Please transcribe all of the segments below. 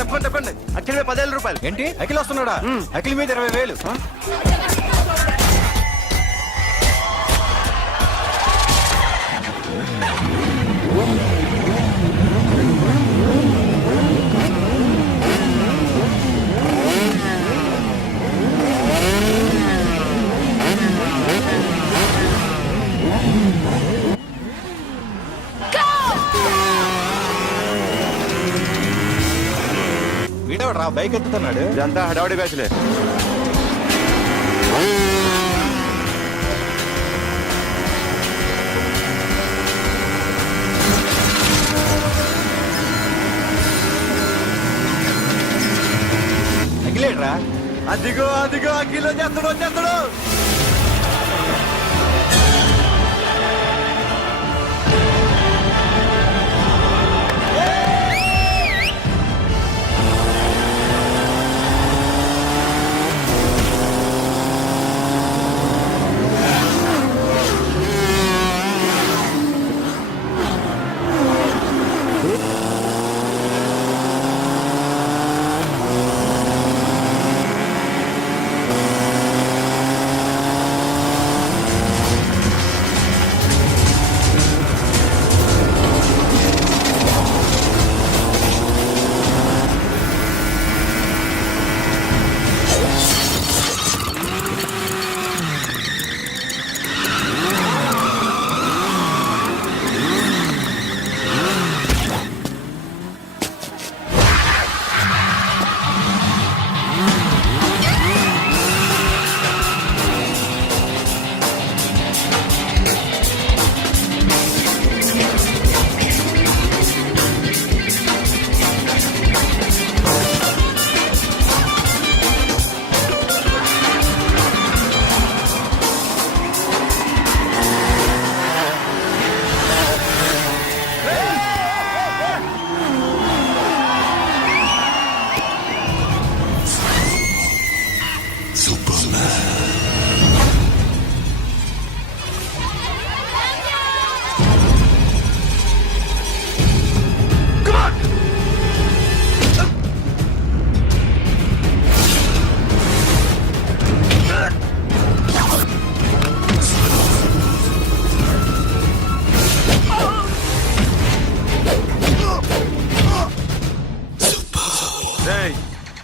తప్పకుండా తప్పండి. అఖిల్ మీద 10,000 రూపాయలు. ఏంటి అఖిల్ వస్తున్నాడా? అఖిల్ మీద 20,000. వీడెవడ్రా బైక్ ఎత్తుతున్నాడు? ఇదంతా హడావడి బ్యాచ్లే. అఖిలేడ్రా? అదిగో అదిగో అఖిల్ వచ్చేస్తాడు వచ్చేస్తాడు.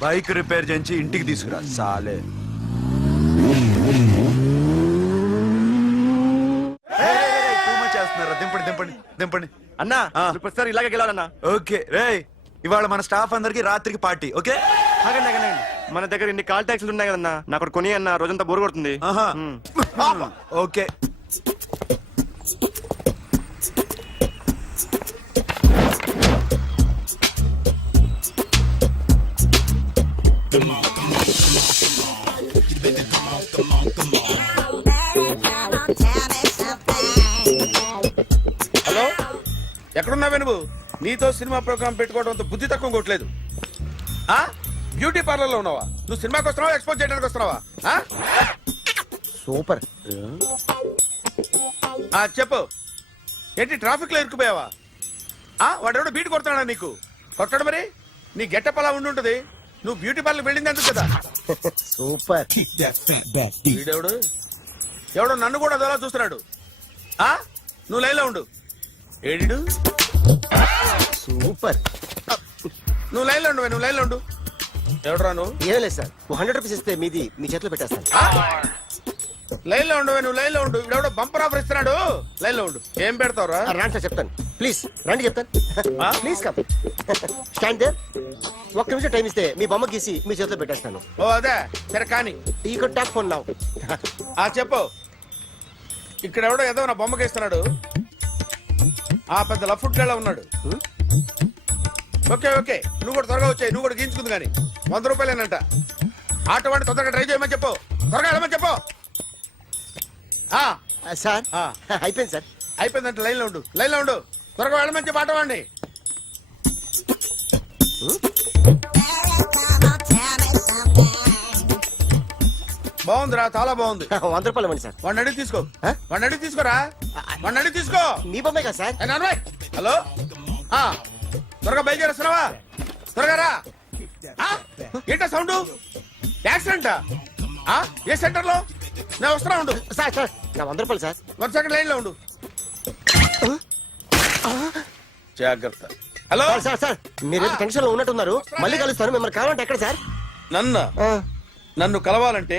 బైక్ రిపేర్ చేయించి ఇంటికి తీసుకురా సాలే. చేస్తున్నారా? దింపండి దింపండి దింపండి అన్నా. ప్రతిసారి ఇలాగే గెలాలన్నా. ఓకే రే, ఇవాళ మన స్టాఫ్ అందరికి రాత్రికి పార్టీ. ఓకే ఆగండి ఆగండి. మన దగ్గర ఇన్ని కాల్ ట్యాక్సీలు ఉన్నాయి కదన్నా, నాకు ఒకటి కొని అన్న. రోజంతా బోర్ కొడుతుంది. ఓకే హలో, ఎక్కడున్నావే నువ్వు? నీతో సినిమా ప్రోగ్రామ్ పెట్టుకోవడంతో బుద్ధి తక్కువ కొట్టలేదు. బ్యూటీ పార్లర్ లో ఉన్నావా? నువ్వు సినిమాకి వస్తున్నావా, ఎక్స్పోజ్ చేయడానికి వస్తున్నావా? సూపర్. చెప్పు, ఏంటి ట్రాఫిక్ లో ఇరుక్కుపోయావా? వాడెవడో బీట్ కొడుతున్నాడా నీకు? కొట్టాడు మరి. నీ గెట్టప్ అలా ఉండి ఉంటుంది. నువ్వు బ్యూటీ పార్లర్ వెళ్ళింది ఎందుకు కదా? సూపర్. వీడెవడు? ఎవడో నన్ను కూడా అదోలా చూస్తున్నాడు. నువ్వు లైన్లో ఉండు. ఏడు సూపర్. నువ్వు లైన్లో ఉండు, నువ్వు లైన్లో ఉండు. ఎవడరా నువ్వు? ఏం లేదు సార్, 100 రూపీస్ ఇస్తే మీది మీ చేతిలో పెట్టేస్తాను. లైన్లో ఉండు, నువ్వు లైన్లో ఉండు. ఇవిడెవడో బంపర్ ఆఫర్ ఇస్తున్నాడు. లైన్లో ఉండు. ఏం పెడతావురా? రాండి సార్ చెప్తాను. ప్లీజ్ రండి చెప్తాను. Please come. Stand there. 1 నిమిషం టైం ఇస్తే మీ బొమ్మ గీసి మీ చేతిలో పెట్టేస్తాను. ఓ అదే సరే కానీ. ఈ కుడ్ టాక్ ఫోన్ నౌ. చెప్పు. ఇక్కడ ఎవడో ఏదో నా బొమ్మకి ఇస్తున్నాడు. పెద్ద లఫుట్ గేళ ఉన్నాడు. ఓకే ఓకే, నువ్వు కూడా త్వరగా వచ్చాయి. నువ్వు కూడా గీంచుకుంది కానీ 100 రూపాయలేనంట. ఆటో వాడిని తొందరగా ట్రై చేయమని చెప్పు. త్వరగా వెళ్ళమని చెప్పు. సార్ అయిపోయింది సార్. అయిపోయిందంటే లైన్లో ఉండు, లైన్లో ఉండు. త్వరగా వెళ్ళమని చెప్పు ఆటో వాడిని. బాగుందిరా, చాలా బాగుంది. 100 రూపాయలు ఇవ్వండి సార్. వాడిని అడిగి తీసుకో. వాడిని అడిగి తీసుకోరా. వాడిని అడిగి తీసుకో. మీ బొమ్మే కదా సార్. హలో, త్వరగా బయలుదేరేస్తున్నావా? త్వరగా రా. ఏంటా సౌండ్? యాక్సిడెంటా? ఏ సెంటర్ లో? నేను వస్తున్నా ఉండు. సార్ సార్ నా 100 రూపాయలు సార్. 1 సెకండ్ లైన్ లో ఉండు. జాగ్రత్త. హలో సార్ సార్ సార్ మీరేదో టెన్షన్ లో ఉన్నట్టున్నారు. మళ్ళీ కలుస్తాను. మిమ్మల్ని కావాలంటే ఎక్కడ సార్? నన్ను కలవాలంటే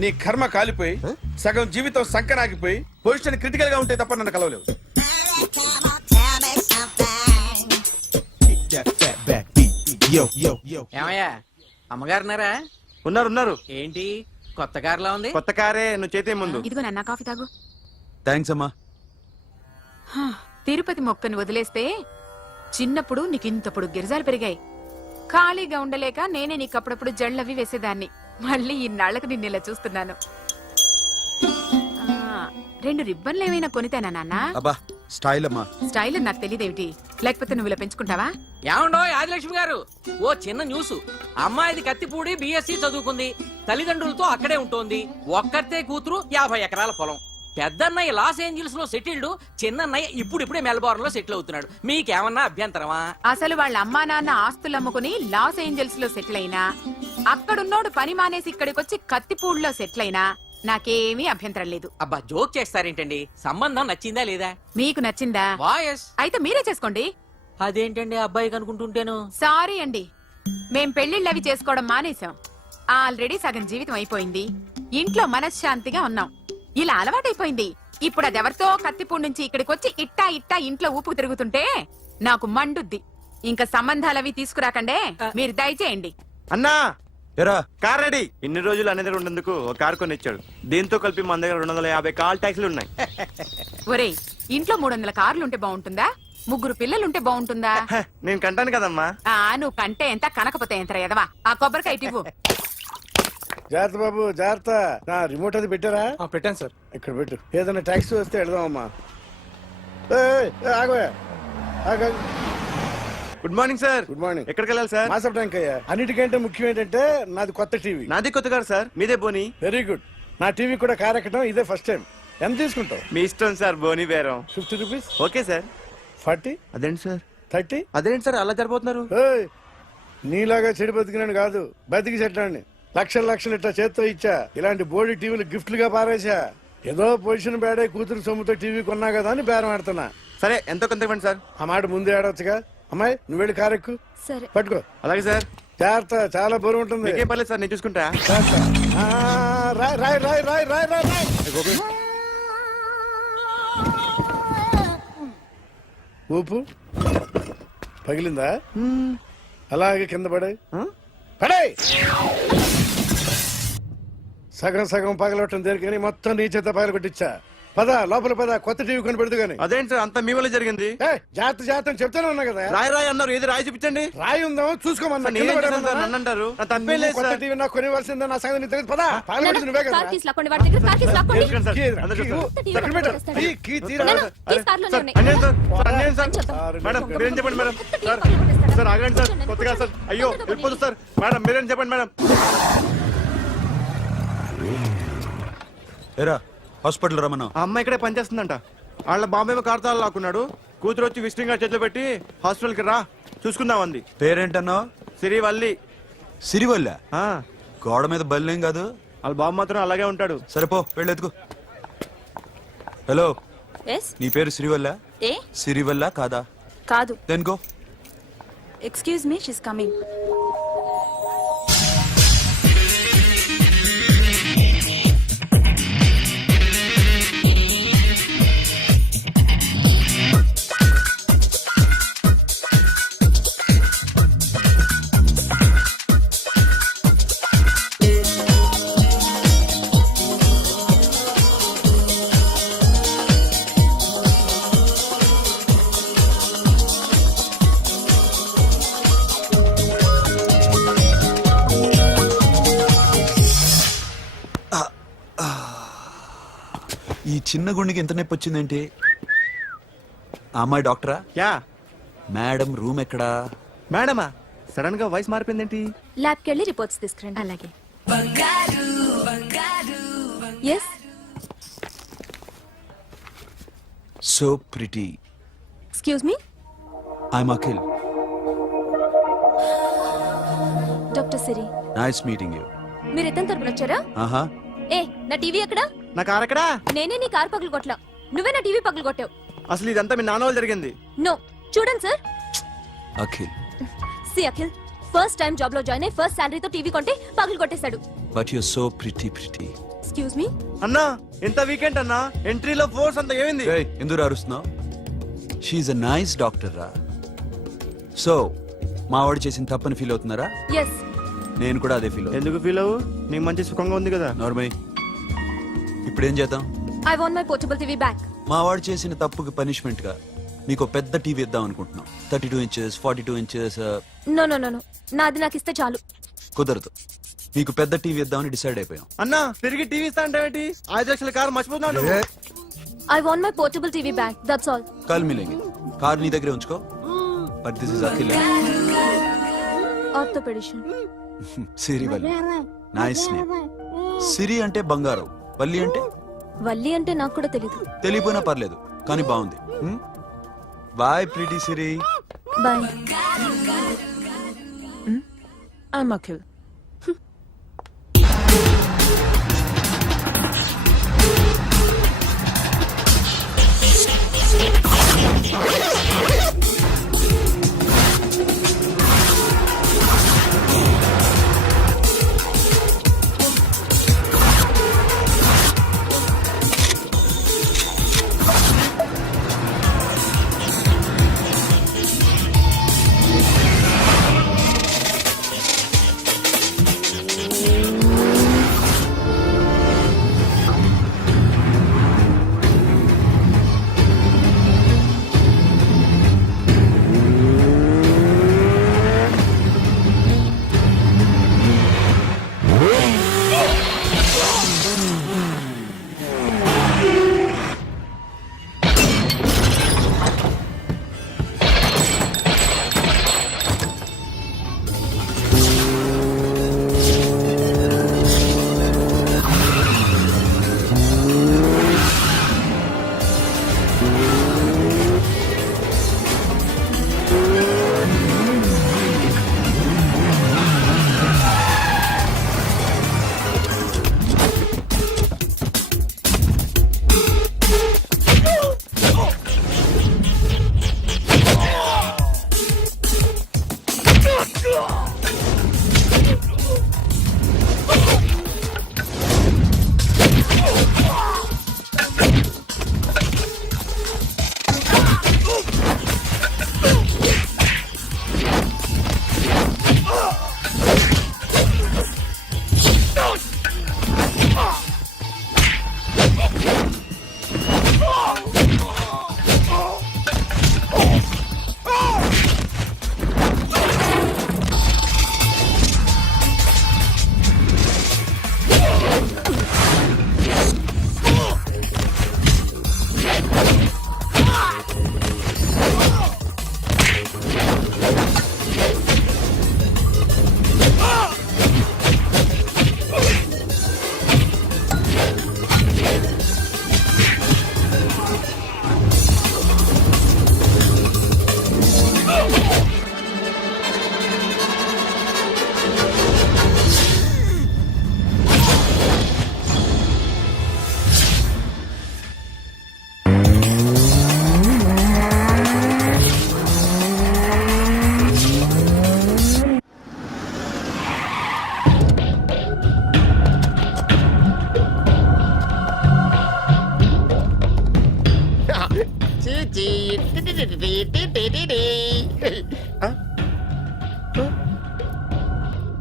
నీ కర్మ కాలిపోయి సగం జీవితం సంకనాగిపోయి పొజిషన్ క్రిటికల్ గా ఉంటే తప్ప నన్ను కలవలేవు. ఏమయ్యా అమ్మగారున్నారా? ఉన్నారు ఏంటి కొత్త కారులా ఉంది? కొత్త కారే, నువ్వు చేతే ముందు. ఇదిగో నాన్న కాఫీ తాగు. థ్యాంక్స్ అమ్మా. హా, తిరుపతి మొక్కను వదిలేస్తే చిన్నప్పుడు నీకింతప్పుడు గిరిజాలు పెరిగాయి. ఖాళీగా ఉండలేక నేనే నీకు అప్పుడప్పుడు జళ్ళవి వేసేదాన్ని. మళ్ళీ ఇన్నాళ్లకు నిన్ను ఇలా చూస్తున్నాను. 2 రిబ్బన్లు ఏమైనా కొనితేనా నాన్న? అబ్బా స్టైల్ అమ్మా. స్టైల్ అని నాకు తెలియదేమిటి? లేకపోతే నువ్వు ఇలా పెంచుకుంటావా? ఏమండో ఆదిలక్ష్మి గారు, ఓ చిన్న న్యూస్. అమ్మాయిది కత్తిపూడి బిఎస్సి చదువుకుంది, తల్లిదండ్రులతో అక్కడే ఉంటోంది. ఒక్కరితే కూతురు, 50 ఎకరాల పొలం. పెద్దన్నయ్య లాస్ ఏంజల్స్ లో సెటిల్డ్, చిన్నన్నయ్య ఇప్పుడిప్పుడే మెల్బోర్న్ లో సెటిల్ అవుతున్నాడు. మీకేమన్నా అభ్యంతరమా? అసలు వాళ్ళ అమ్మా నాన్న ఆస్తులు అమ్ముకుని లాస్ ఏంజల్స్ లో సెటిల్ అయినా, అక్కడున్నోడు పని మానేసి ఇక్కడికొచ్చి కత్తిపూడిలో సెటిల్ అయినా నాకేమీ అభ్యంతరం లేదు. అబ్బా జోక్ చేస్తారేంటండి? సంబంధం నచ్చిందా లేదా? మీకు నచ్చిందా? వాయస్ అయితే మీరే చేసుకోండి. అదేంటండి అబ్బాయికి అనుకుంటుంటేను? సారీ అండి, మేం పెళ్లిళ్ళవి చేసుకోవడం మానేశాం. ఆల్రెడీ సగం జీవితం అయిపోయింది. ఇంట్లో మనశ్శాంతిగా ఉన్నాం. ఇలా అలవాటైపోయింది. ఇప్పుడు అదెవరితో కత్తిపూడి నుంచి ఇక్కడికి వచ్చి ఇట్టా ఇట్టా ఇంట్లో ఊపుకు తిరుగుతుంటే నాకు మండుద్ది. ఇంకా సంబంధాలవి తీసుకురాకండే, మీరు దయచేయండి. అన్నా ఎరా కార్ రెడీ. ఇన్ని రోజులు అనే దగ్గర ఉండేందుకు ఒక కార్ కొని ఇచ్చాడు. దీంతో కలిపి మన దగ్గర 250 కాల్ ట్యాక్సీలు ఉన్నాయి. ఒరేయ్, ఇంట్లో 300 కార్లుంటే బాగుంటుందా? 3 పిల్లలుంటే బాగుంటుందా? నేను కంటాను కదమ్మా. నువ్వు కంటే ఎంత కనకపోతే ఎంత ఎదవా. ఆ కొబ్బరికాయ ఇవ్వు. జాగ్రత్త బాబు జాగ్రత్త. నా రిమోట్ అది పెట్టారా? పెట్టాను సార్. ఇక్కడ పెట్టు. ఏదైనా ట్యాక్సీ వస్తే వెళదామమ్మా. ఆగవే. Good morning sir. Good morning. ఎక్కడికి వెళ్ళాలి సార్? మాసప్ ట్యాంక్ అయ్యా. అన్నిటికంటే ముఖ్యం ఏంటంటే నాది కొత్త టీవీ. నాది కొత్త కారు సార్, మీదే బోని. Very good. నా టీవీ కూడా కార్ ఎక్కడం ఇదే ఫస్ట్ టైం. ఎంత తీసుకుంటావు? మీ ఇష్టం సార్, బోని బేరం. 50 రూపీస్. Okay sir. 40. అదేంటి సార్? 30. అదేంటి సార్ అలా జరిపోతున్నారు? నీలాగా చెడు బతికినాను కాదు, బతికి చెట్లాన్ని లక్షలు ఇట్లా చేత్తో ఇచ్చా. ఇలాంటి బోర్డు టీవీలు గిఫ్ట్లుగా పారేసా. ఏదో పొజిషన్ బేడే కూతురు సొమ్ముతో టీవీ కొన్నా కదా అని బేరం ఆడుతున్నా. సరే ఎంతో కొంత ఇవ్వండి సార్. ఆ మాట ముందే ఆడవచ్చుగా. అమ్మాయి నువ్వు వెళ్ళి కారు ఎక్కు. సరే. పట్టుకో. అలాగే సార్. జాగ్రత్త, చాలా బరువు ఉంటుంది. మీకేం పర్లేదు సార్, నేను చూసుకుంటా. జాగ్రత్త. రాయ్ రాయ్ రాయ్ రాయ్ రాయ్ రాయ్ రాయ్. ఊపు పగిలిందా? అలాగే కింద పడే పడే. సగం సగం పగలవటం దేనికని మొత్తం నీ చేత పగల కొట్టించా. పద లోపల పద, కొత్త టీవీ కొని పెడదు గాని. అదేంటి సార్ అంత మీ వల్ల జరిగింది? జాగ్రత్త అని చెప్తానే ఉన్నా కదా. రాయి అన్నారు, ఏది రాయి చూపించండి. రాయి ఉందాం చూసుకోమన్నా. నేనేం చేశాను సార్? నన్ను అంటారు. నా తప్పేం లేదు కొత్త సార్. టీవీ నాకు కొనివ్వాల్సిందే. నా సంగతి నీకు తెలియదు. పద పగలగొట్టింది నువ్వే కదా. కార్ కీస్ లాక్కోండి, వాడి దగ్గర కార్ కీస్ లాక్కోండి. తెలుసు సార్. కీ, అందరూ కీ, చూస్తారు. ఎక్కడ పెట్టు? కీ తీరా. కీస్ కార్లోనే సార్, ఉన్నాయి. అన్యాయం సార్. సార్, అన్యాయం సార్. చెప్తాం. మేడం మీరేం చెప్పండి మేడం. సార్ సార్ ఆగండి సార్, కొత్తగా సార్. అయ్యో వెళ్ళిపోదు సార్. మేడం మీరేం చెప్పండి మేడం. ఎరా హాస్పిటల్ రమ్మను. ఆ అమ్మాయి ఇక్కడే పనిచేస్తుందంట. వాళ్ళ బాంబేమో కార్తాలు లాక్కున్నాడు. కూతురు వచ్చి విజిటింగ్ కార్డ్ చేతిలో పెట్టి హాస్పిటల్కి రా చూసుకుందాం అంది. పేరేంటన్నావు? సిరివల్లి. సిరివల్ల? ఆ, గోడ మీద బల్లేం కాదు. వాళ్ళ బాబు మాత్రం అలాగే ఉంటాడు. సరిపో వెళ్ళెత్తుకు. హలో, ఎస్ నీ పేరు సిరివల్ల? ఏ సిరివల్ల కాదా? కాదు. Then go. Excuse me, she's coming. ఈ చిన్న గుండెకి ఎంత నొప్పి వచ్చిందేంటి? ఆ అమ్మాయి డాక్టరా? యా. మేడం రూమ్ ఎక్కడా? మేడమా సడన్ గా వాయిస్ మారిపోయిందేంటి? ల్యాబ్కి వెళ్ళి రిపోర్ట్స్ తీసుకురండి. అలాగే. Yes so pretty. Excuse me, I'm Akhil. Doctor Siri nice meeting you. మీరు ఎత్తని తరపున వచ్చారా? ఆహా, ఏ నా టీవీ ఎక్కడా? నా కారు ఎక్కడా? నేనే నీ కారు పగలు కొట్టలా, నువ్వే నా టీవీ పగలు కొట్టావు. అసలు ఇదంతా మీ నాన్న వాళ్ళు జరిగింది. నో, చూడండి సార్. అఖిల్, సి అఖిల్, ఫస్ట్ టైం జాబ్ లో జాయిన్ అయ్యి ఫస్ట్ శాలరీతో టీవీ కొంటే పగలు కొట్టేశాడు. But you so pretty. Excuse me. అన్నా ఎంత వీకెండ్ అన్నా, ఎంట్రీలో ఫోర్స్ అంత ఏమైంది? ఎందుకు అరుస్తున్నావు? షీఈ్ అ నైస్ డాక్టర్ రా. సో మా వాడు చేసిన తప్పని ఫీల్ అవుతున్నారా? ఎస్. నేను కూడా అదే ఫీల్ అవుతున్నా. ఎందుకు ఫీల్ అవ్వు, నీకు మంచి సుఖంగా ఉంది కదా. నార్మల్. ఇప్పుడేం చేద్దాం? I want my portable TV back. మా వాడు చేసిన తప్పుకి పనిష్మెంట్ గా మీకు పెద్ద టీవీ ఇద్దాం అనుకుంటున్నాం. 32 inches, 42 inches. No no no no, నాది నాకు ఇస్తే చాలు. కుదరదు. మీకు పెద్ద టీవీ ఇద్దామని డిసైడ్ అయిపోయాం. అన్నా తిరిగి టీవీ ఇస్తా అంటే 5 లక్షల కారు మర్చిపోతున్నాడు. I want my portable TV back, that's all. కల్ మిలేంగే. కార్ నీ దగ్గరే ఉంచుకో. But this is Akhil. Orthopaedician. Siri Valli. Nice name. Siri అంటే బంగారం, వల్లి అంటే వల్లి అంటే నాకు కూడా తెలీదు. తెలియపోయినా పర్లేదు, కానీ బాగుంది. Bye pretty Siri. Bye. I'm Akhil.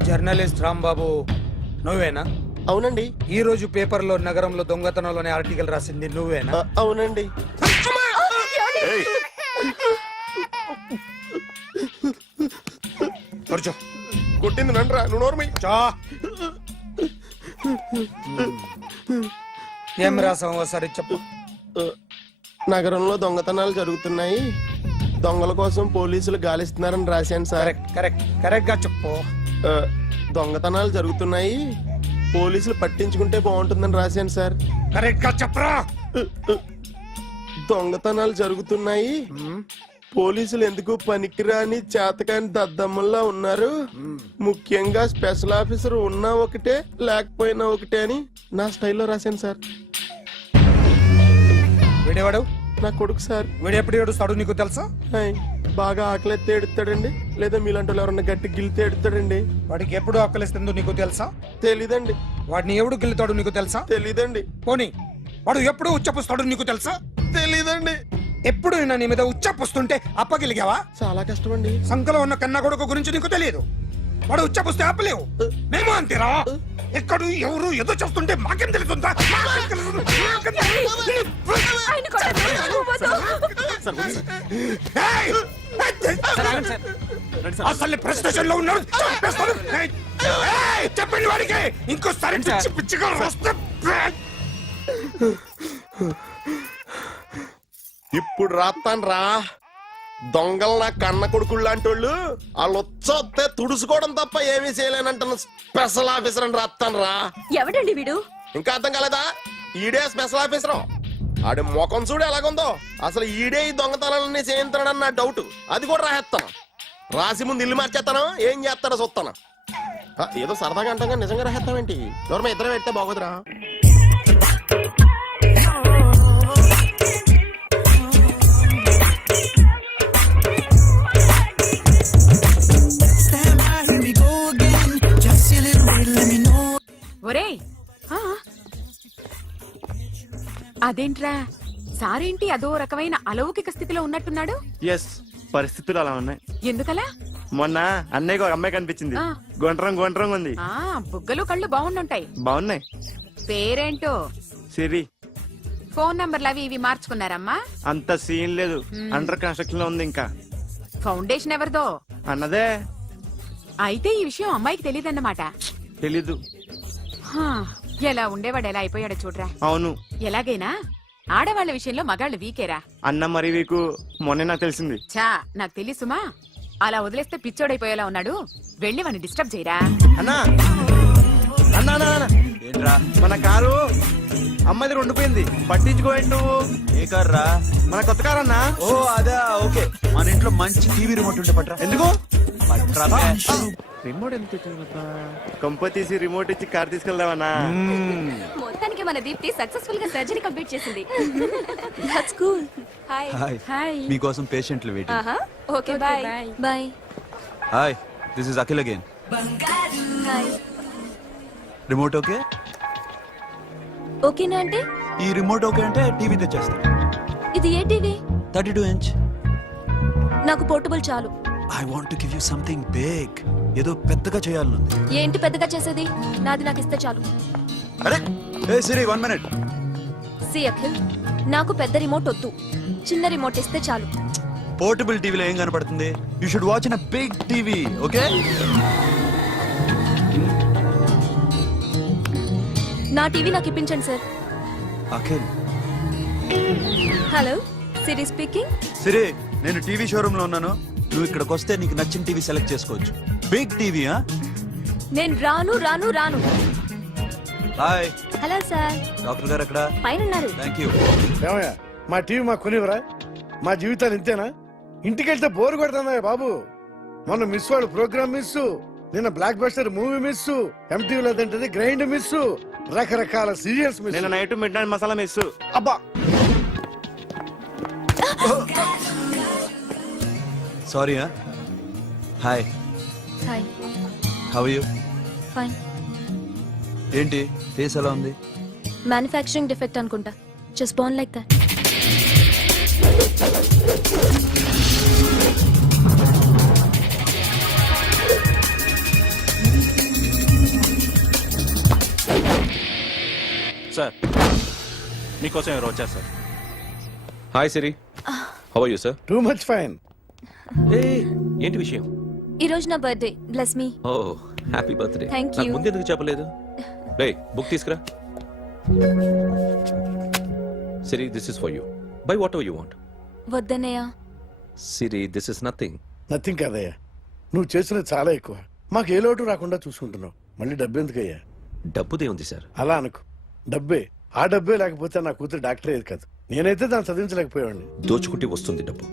Journalist Rambabu నువ్వేనా? అవునండి. ఈ రోజు పేపర్లో నగరంలో దొంగతనంలోనే ఆర్టికల్ రాసింది నువ్వేనా? అవునండి. కూర్చో. కొట్టింది నండ్రా, నువ్వు నోర్మి. చా. ఏం రాసావు ఒకసారి చెప్పు. నగరంలో దొంగతనాలు జరుగుతున్నాయి, దొంగల కోసం పోలీసులు గాలిస్తున్నారని రాశాను సార్. కరెక్ట్ గా చెప్పు. దొంగతనాలు జరుగుతున్నాయి, పోలీసులు పట్టించుకుంటే బాగుంటుందని రాశాను సార్. కరెక్ట్ గా చెప్పరా. దొంగతనాలు జరుగుతున్నాయి, పోలీసులు ఎందుకు పనికిరాని చేతకాని దద్దమ్మల్లా ఉన్నారు. ముఖ్యంగా స్పెషల్ ఆఫీసర్ ఉన్నా ఒకటే లేకపోయినా ఒకటే అని నా స్టైల్లో రాశాను సార్. వీడేవాడు? నా కొడుకు సార్. వీడు ఎప్పుడు ఏడుస్తాడు నీకు తెలుసా? హాయ్, బాగా ఆకలిస్తే ఎడుతాడండి, లేదా మీలాంటి వాళ్ళు ఎవరన్నా గట్టి గిల్లితే ఎడుతాడండి. వాడికి ఎప్పుడు ఆకలిస్తుందో నీకు తెలుసా? తెలీదండి. వాడిని ఎవడు గిల్లుతాడు నీకు తెలుసా? తెలీదండి. పోనీ వాడు ఎప్పుడు ఉచ్చపుస్తాడు నీకు తెలుసా? తెలీదండి. ఎప్పుడు నా నీ మీద ఉచ్చపుస్తుంటే అప్పగిలిగావా? చాలా కష్టం అండి. సంకలో ఉన్న కన్న కొడుకు గురించి నీకు తెలియదు. వాడు ఉచ్చపుస్తే ఆపలేవు. మేము అంతేరా. ఎక్కడు ఎవరు ఏదో చేస్తుంటే మాకేం తెలుస్తుందా? ఏయ్! అసలు ప్రెస్టేషన్ లో ఉన్నాడు. చంపేస్తాను. ఏయ్! చెప్పండి వాడికి ఇంకోసారి పిచ్చి పిచ్చిగా వస్తే ఇప్పుడు రాత్తాను రా. దొంగలు నా కన్న కొడుకులు లాంటి వాళ్ళు వాళ్ళు వచ్చొస్తే తుడుచుకోవడం తప్ప ఏమీ చేయలేనంటున్న స్పెషల్ ఆఫీసర్ అని రాత్తాను రా. ఎవడండి వీడు? ఇంకా అర్థం కాలేదా? ఈడే స్పెషల్ ఆఫీసర్. ఆడి ముఖం చూడు ఎలాగుందో. అసలు ఈడే ఈ దొంగతనాలన్నీ చేయించాడని నా డౌట్. అది కూడా రాసేస్తాను. రాసి ముందు ఇల్లు మార్చేస్తాను. ఏం చేస్తాడో చూస్తాను. ఏదో సరదాగా అంటాం కానీ నిజంగా రాసేస్తామేంటి? ఎవరు ఇద్దరం పెడితే బాగోదురా. ఒరేయ్, అదేంట్రా సారేంటి అదో రకమైన అలౌకిక స్థితిలో ఉన్నట్టున్నాడు? ఎస్, పరిస్థితులు అలా ఉన్నాయి. ఎందుకలా? మొన్న అన్నయ్యకు ఒక అమ్మాయి కనిపించింది. ఆ. గుండ్రం ఉంది. బుగ్గలు కళ్ళు బాగుండుంటాయి. బాగున్నాయి. పేరేంటో? సిరి. ఫోన్ నంబర్లు అవి ఇవి మార్చుకున్నారమ్మా? అంత సీన్ లేదు. అండర్ కన్స్ట్రక్షన్ లో ఉంది. ఇంకా ఫౌండేషన్ ఎవరిదో? అన్నదే. అయితే ఈ విషయం అమ్మాయికి తెలియదన్నమాట. తెలీదు. ఎలా ఉండేవాడు ఎలా అయిపోయాడో చూడరా. అవును. ఎలాగైనా ఆడవాళ్ల విషయంలో మగాళ్ళు వీకేరా. అన్న మరి వీకు మొన్నే నాకు తెలిసింది. చా, నాకు తెలుసుమా. అలా వదిలేస్తే పిచ్చోడైపోయేలా ఉన్నాడు. వెళ్ళి వాడిని డిస్టర్బ్ చేయరా. అన్నా అన్నా అన్నా, ఏంట్రా? మన కారు అమ్మాయి ఉండిపోయింది. పట్టించుకోండి నువ్వు. ఏ కార్ రా? మన కొత్త కారు అన్నా. ఓ అదా, ఓకే. మన ఇంట్లో మంచి టీవీ రిమోట్ ఉంటే పట్రా. ఎందుకు? పట్రా. రిమోట్ ఎంత కంప తీసి రిమోట్ ఇచ్చి కార్ తీసుకెళ్దామన్నా. మొత్తానికి మన దీప్తి సక్సెస్ఫుల్ గా సర్జరీ కంప్లీట్ చేసింది. That's cool. హాయ్. హాయ్. మీకోసం పేషెంట్లు waiting. Okay, bye bye. Hi, this is Akhil again. Hi. Remote okay? ఓకేనా అంటే? ఈ రిమోట్ ఓకే అంటే టీవీ తెచ్చేస్తాను. ఇది ఏ టీవీ? 32 inch. నాకు పోర్టబుల్ చాలు. I want to give you something big. ఏదో పెద్దగా చేయాలనుంది. ఏంటి పెద్దగా చేసేది? నాది నాకు ఇస్తే చాలు. అరే ఏ సిరి, 1 minute. సి అఖిల్, నాకు పెద్ద రిమోట్ వద్దు. చిన్న రిమోట్ ఇస్తే చాలు. పోర్టబుల్ టీవీలో ఏం కనపడుతుంది? You should watch in a big TV, okay? నా టీవీ నాకు ఇప్పించండి sir. Akhil. Hello, Siri speaking. Siri, నేను టీవీ షోరూమ్ లో ఉన్నాను. నువ్వు ఇక్కడికి వస్తే నీకు నచ్చిన టీవీ సెలెక్ట్ చేసుకోవచ్చు. Big TV. నేను రాను రాను రాను. హాయ్. Hello sir. డాక్టర్ గారు ఎక్కడ? పైన ఉన్నారు. Thank you. ఏమయ్యా, మా టీవీ మాకు కొనివరా? మా జీవితాలు ఇంతేనా? ఇంటికెళ్తే బోర్ కొడుతుందా బాబు? మొన్న మిస్ వాళ్ళు ప్రోగ్రామ్ మిస్, నిన్న బ్లాక్ బస్టర్ మూవీ మిస్, ఎంటీవీలో తింటది గ్రైండ్ మిస్, రకరకాల సీరియల్స్ మిస్. నేను నైట్ మిడ్ నైట్ మసాలా మిస్. అబ్బా. Sorry. Hi. Hi. How are you? Fine. ఏంటి ఫేస్ ఎలా ఉంది? మ్యానుఫ్యాక్చరింగ్ డిఫెక్ట్ అనుకుంటా. Just born like that. Sir, మీకోసం ఎవరు వచ్చారు sir? Hi Siri, how are you sir? Too much fine. ఏంటి విషయం? ఈ రోజు నా birthday. Bless me. Oh happy birthday. Thank you. నాకు ముందు ఎందుకు చెప్పలేదు? రే బుక్ తీసుకురా. Siri, this is for you. Buy whatever you want. వద్దన్నయ్య. Siri, this is nothing. Nothing కాదయ్యా, నువ్వు చేసినది చాలా ఎక్కువ. మాకు ఏ లోటు రాకుండా చూసుకుంటున్నావు. మళ్ళీ డబ్బు ఎందుకయ్యా? డబ్బుదే ఉంది సార్. అలా అనుకు. డబ్బే. ఆ డబ్బే లేకపోతే నా కూతురు డాక్టర్ అయ్యేది కాదు. నేనైతే దాన్ని చదివించలేకపోయాడిని. దోచుకుంటే వస్తుంది డబ్బు,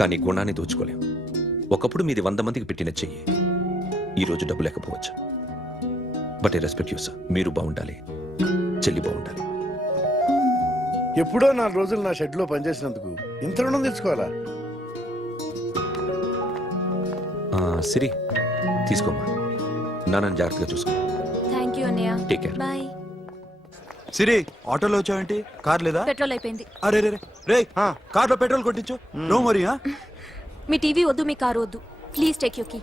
కానీ గుణాన్ని దోచుకోలేం. ఒకప్పుడు మీది 100 మందికి పెట్టిన చెయ్యి ఈరోజు డబ్బు లేకపోవచ్చు. But I respect you sir. మీరు బాగుండాలి, చెల్లి బాగుండాలి. ఎప్పుడో 4 రోజులు నా షెడ్ లో పనిచేసినందుకు ఇంత రుణం తెచ్చుకోవాలా? సిరి తీసుకోమ్మా. నాన్నని జాగ్రత్తగా చూసుకో. థ్యాంక్ యూ అన్నయ్య. Take care. బాయ్. సిరి ఆటోలో వచ్చావేంటి? కార్ లేదా? పెట్రోల్ అయిపోయింది. అరే రే రే కార్లో పెట్రోల్ కొట్టించు. నో మరి. మీ టీవీ వద్దు, మీ కారు వద్దు. Please take you key.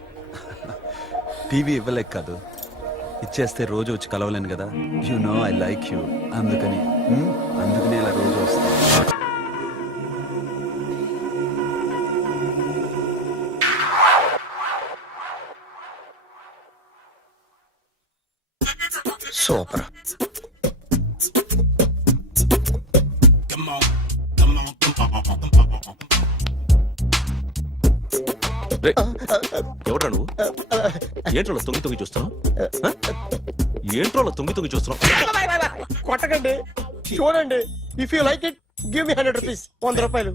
TV ఇవ్వలేక కాదు, ఇచ్చేస్తే రోజు వచ్చి కలవలేను కదా. You know I like you. అందుకని ఇలా రోజు వస్తాను. సూపర్. ఎవడ్రా నువ్వు? ఏంట్రోలో తొంగి తొంగి చూస్తున్నావు? ఏంట్రోలో తొంగి తొంగి చూస్తున్నావు? కొట్టకండి, చూడండి. If you like it give me 100 rupees. 100 రూపాయలు.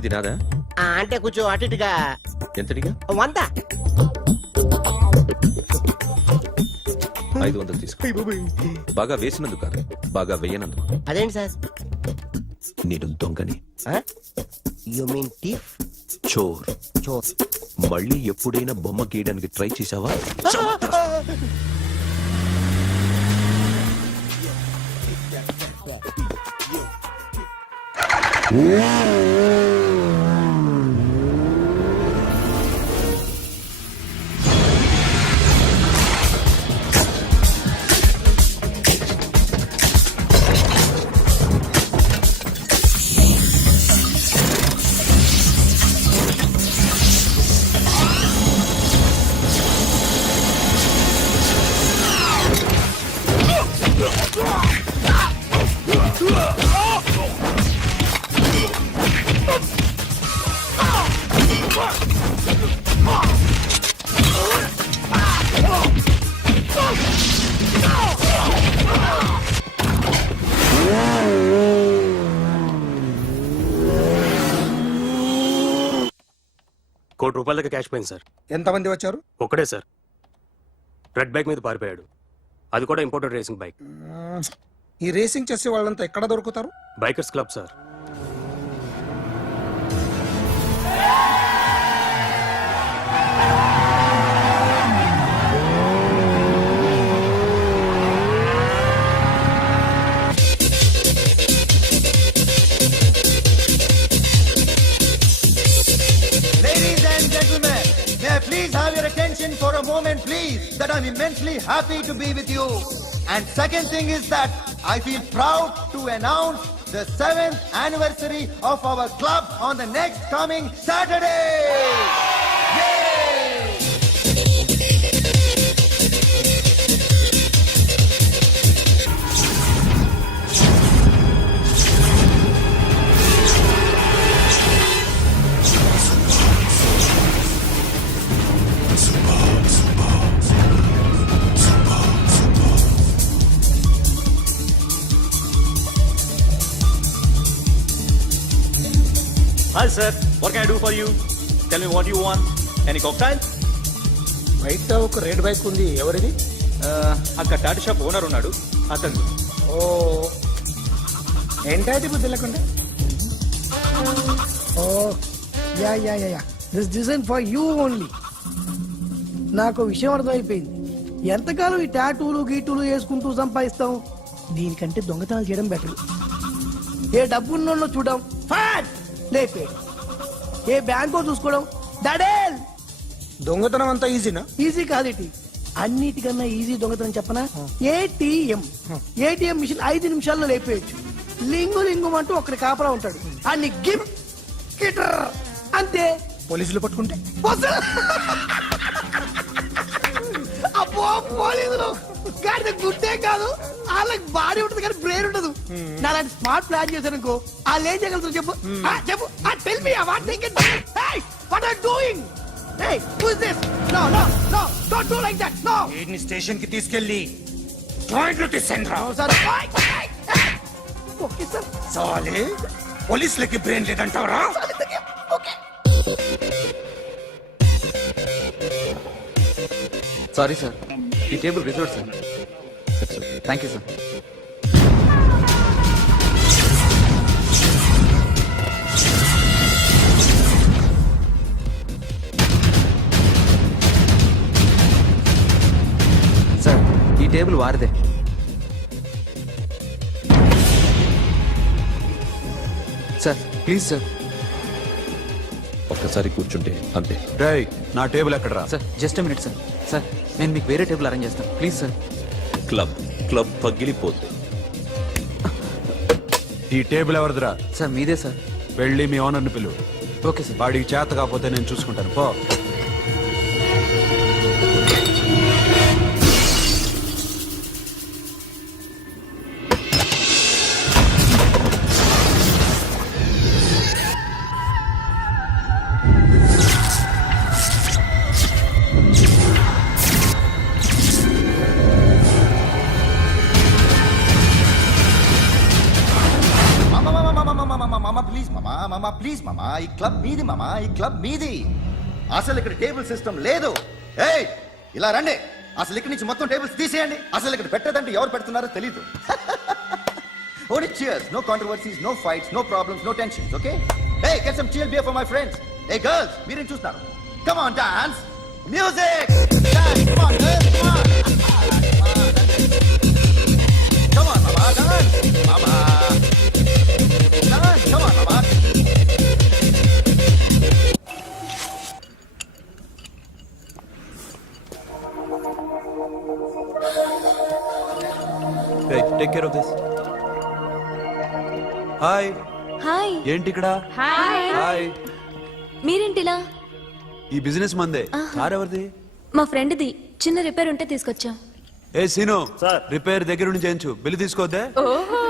ఇది నాదా? అంటే కొంచెం అటు ఇటుగా. ఎంతడిగా? 100. 500 తీసుకో. బాగా వేసినందుకు కాదు, బాగా వేయనందుకు. అదేంటి సార్? నేను దొంగని. You mean thief? చోర్. చోర్. మళ్ళీ ఎప్పుడైనా బొమ్మ గీయడానికి ట్రై చేసావా? ₹1 కోటి క్యాష్ పోయింది సార్. ఎంతమంది వచ్చారు? ఒక్కడే సార్. రెడ్ బైక్ మీద పారిపోయాడు. అది కూడా ఇంపోర్టెడ్ రేసింగ్ బైక్. ఈ రేసింగ్ చేసే వాళ్ళంతా ఎక్కడ దొరుకుతారు? Bikers club sir. Ladies and gentlemen, may I please have your attention for a moment, please, that I'm immensely happy to be with you. And second thing is that I feel proud to announce the 7th anniversary of our club on the next coming Saturday. Yay! Hi sir, what can I do for you? Tell me what you want. Any cocktail? బయట ఒక red bike ఉంది, ఎవరిది? అక్కడ Tata shop owner ఉన్నాడు, అతను. ఓ, ఏంటది బుద్ధి లేకుండా? Oh yeah yeah yeah yeah, this design for you only. నాకు విషయం అర్థమైపోయింది. ఎంతకాలం ఈ టాటూలు గీటూలు వేసుకుంటూ సంపాదిస్తాం? దీనికంటే దొంగతనాలు చేయడం బెటర్. ఏ డబ్బున్నోళ్ళు చూడడం ఫాట్ లేపే, ఏ బ్యాంకో చూసుకోవడం డడేల్. దొంగతనం అంతా ఈజీనా? ఈజీ కాదేటి, అన్నిటికన్నా ఈజీ దొంగతనం చెప్పనా? ఏటీఎం మిషన్ 5 నిమిషాల్లో లేపేయచ్చు. లింగు లింగు అంటూ ఒకటి కాపలా ఉంటాడు, అన్ని గిమ్ గిటర్ అంతే. పోలీసులు పట్టుకుంటే అబ్బో, పోలీసులు గాడి గుట్టే కాదు, వాళ్ళకి బాడీ ఉంటుంది కానీ బ్రెయిన్ ఉండదు. నాలాంటి స్మార్ట్ ప్లాన్ చేశాను, వాళ్ళు ఏం చేయగలుగుతారు చెప్పు? చెప్పు, tell me what they can do. Hey, what are doing? Hey, who is this? No no no, don't do like that. No, వీడిని స్టేషన్ కి తీసుకెళ్ళి జాయింట్ లో తీసుకెళ్ళరా. సార్. Okay sir. సాలే పోలీసులకి బ్రెయిన్ లేదంటావరా? సారీ సార్, ఈ table reserve sir. Thank you sir. Sir, ఈ table వారిదే. Sir please sir. ఒక్కసారి కూర్చుంటే అంతే. రేయ్, నా టేబుల్ ఎక్కడరా? Sir just minute sir. Sir నేను మీకు వేరే టేబుల్ అరేంజ్ చేస్తాను ప్లీజ్ సార్. క్లబ్ పగిలిపోద్ది. ఈ టేబుల్ ఎవరిదిరా? సార్ మీదే సార్. వెళ్ళి మీ ఓనర్ని పిలువు. Okay sir. వాడికి చేత కాకపోతే నేను చూసుకుంటాను. పో. మామా ప్లీజ్ మామా, ఈ క్లబ్ మీది మామా, ఈ క్లబ్ మీది. అసలు ఇక్కడ టేబుల్ సిస్టమ్ లేదు. ఏయ్ ఇలా రండి, అసలు ఇక్కడ నుంచి మొత్తం టేబుల్స్ తీసేయండి. అసలు ఇక్కడ పెట్టదంటే ఎవరు పెడుతున్నారో తెలీదు. Only cheers, no controversies, no fights, no problems, no tensions, okay? Hey, get some chill beer for my friends. Hey girls, మీరేం చూస్తున్నారు? Come on, dance. Music. Dance, come on girls, come on. Come on, mama, dance. Mama. Dance, come on, mama. Hey, take care of this. Hi. Hi. ఏంటి ఇక్కడ? Hi. Hi. మీరేంటిలా? ఈ business మందే. Car ఎవరిది? మా ఫ్రెండ్ది. చిన్న repair ఉంటే తీసుకొచ్చా. ఏ scene, repair దగ్గర నుండి చేయించు. బిల్లు తీసుకోవద్దే? ఓహో,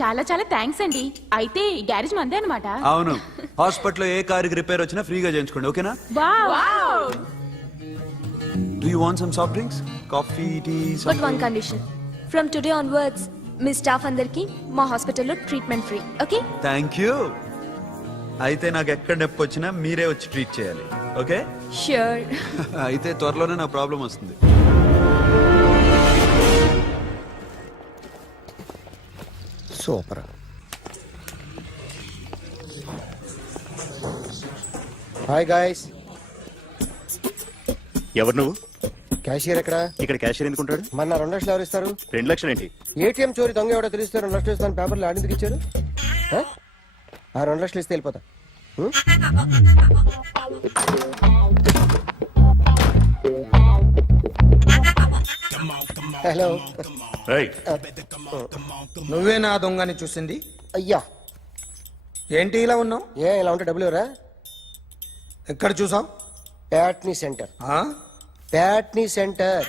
చాలా చాలా థ్యాంక్స్ అండి. అయితే ఈ గ్యారేజ్ మందే అన్నమాట. అవును. హాస్పిటల్లో ఏ కారుకి రిపేర్ వచ్చినా ఫ్రీగా చేయించుకోండి, ఓకేనా? Wow. Do you want some soft drinks? Coffee, tea? But one condition. From today onwards మీ స్టాఫ్ అందరికి మా హాస్పిటల్లో treatment free, okay? Thank you. అయితే నాకు ఎక్కడ నొప్పి వచ్చినా మీరే వచ్చి ట్రీట్ చేయాలి, ఓకే? ష్యూర్. అయితే త్వరలోనే నా ప్రాబ్లం వస్తుంది. సూపర్. Hi guys. ఎవరు నువ్వు? క్యాషియర్ ఎక్కడ? ఇక్కడ క్యాషియర్ ఎందుకుంటాడు? మన 2 లక్షలు ఎవరు ఇస్తారు? 2 లక్షలు ఏంటి? ఏటీఎం చోరీ దొంగ ఎవడో తెలిస్తే 2 లక్షలు ఇస్తాను పేపర్లు ఆడిందుకు ఇచ్చారు. ఆ 2 లక్షలు ఇస్తే వెళ్ళిపోతా. హలో. నువ్వే నా దొంగని చూసింది? అయ్యా ఏంటి ఇలా ఉన్నావు? ఏ ఇలా ఉంటే డబ్బులు ఎవరా? ఎక్కడ చూసావు? ప్యాట్నీ సెంటర్. ప్యాట్నీ సెంటర్.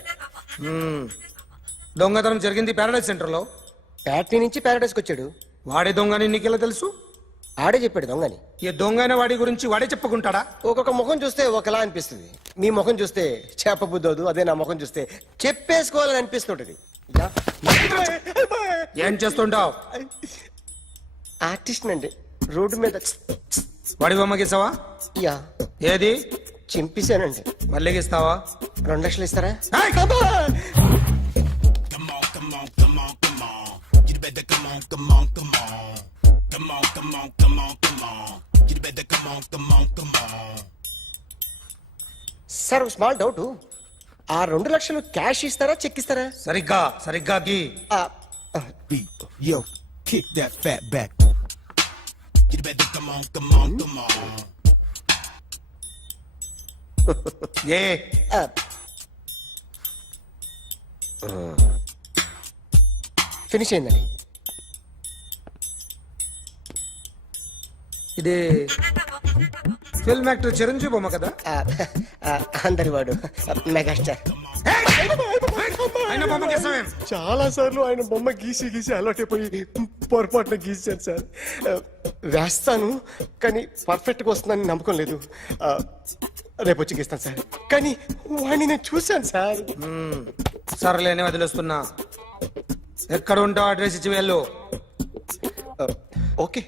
దొంగతనం జరిగింది ప్యారడైజ్ సెంటర్ లో. ప్యాట్నీ నుంచి ప్యారడైజ్కి వచ్చాడు. వాడే దొంగని నీకెలా తెలుసు? ఆడే చెప్పాడు దొంగని. ఈ దొంగైన వాడి గురించి వాడే చెప్పుకుంటాడా? ఒక్కొక్క ముఖం చూస్తే ఒకలా అనిపిస్తుంది. మీ ముఖం చూస్తే చెప్పబుద్దోదు, అదే నా ముఖం చూస్తే చెప్పేసుకోవాలని అనిపిస్తుంటది. ఏం చేస్తుంటావు? ఆర్టిస్ట్ అండి. రోడ్డు మీద వాడి బొమ్మ గీసావా? యా. ఏది? చింపేశానండి. మళ్ళీ గీస్తావా? 2 లక్షలు ఇస్తారా? Sir small doubt. ఆ 2 లక్షలు క్యాష్ ఇస్తారా చెక్ ఇస్తారా? సరిగ్గా గీ. Yo, kick that fat back. You better come on. A finish అయిందండి. ఇది ఫిల్మ్ యాక్టర్ చిరంజీవి బొమ్మ కదా? అందరి వాడు మెగాస్టార్. ఆయన బొమ్మ గీసావేం? చాలా సార్లు ఆయన బొమ్మ గీసి అలవాటైపోయి పొరపాటున గీసాను సార్. వేస్తాను కానీ పర్ఫెక్ట్ గా వస్తుందని నమ్మకం లేదు. రేపు వచ్చి గీస్తాను సార్. కానీ వాడిని నేను చూశాను సార్. సర్లేనే వదిలేస్తున్నా. ఎక్కడ ఉంటావు అడ్రస్ ఇచ్చి వెళ్ళు. ఓకే.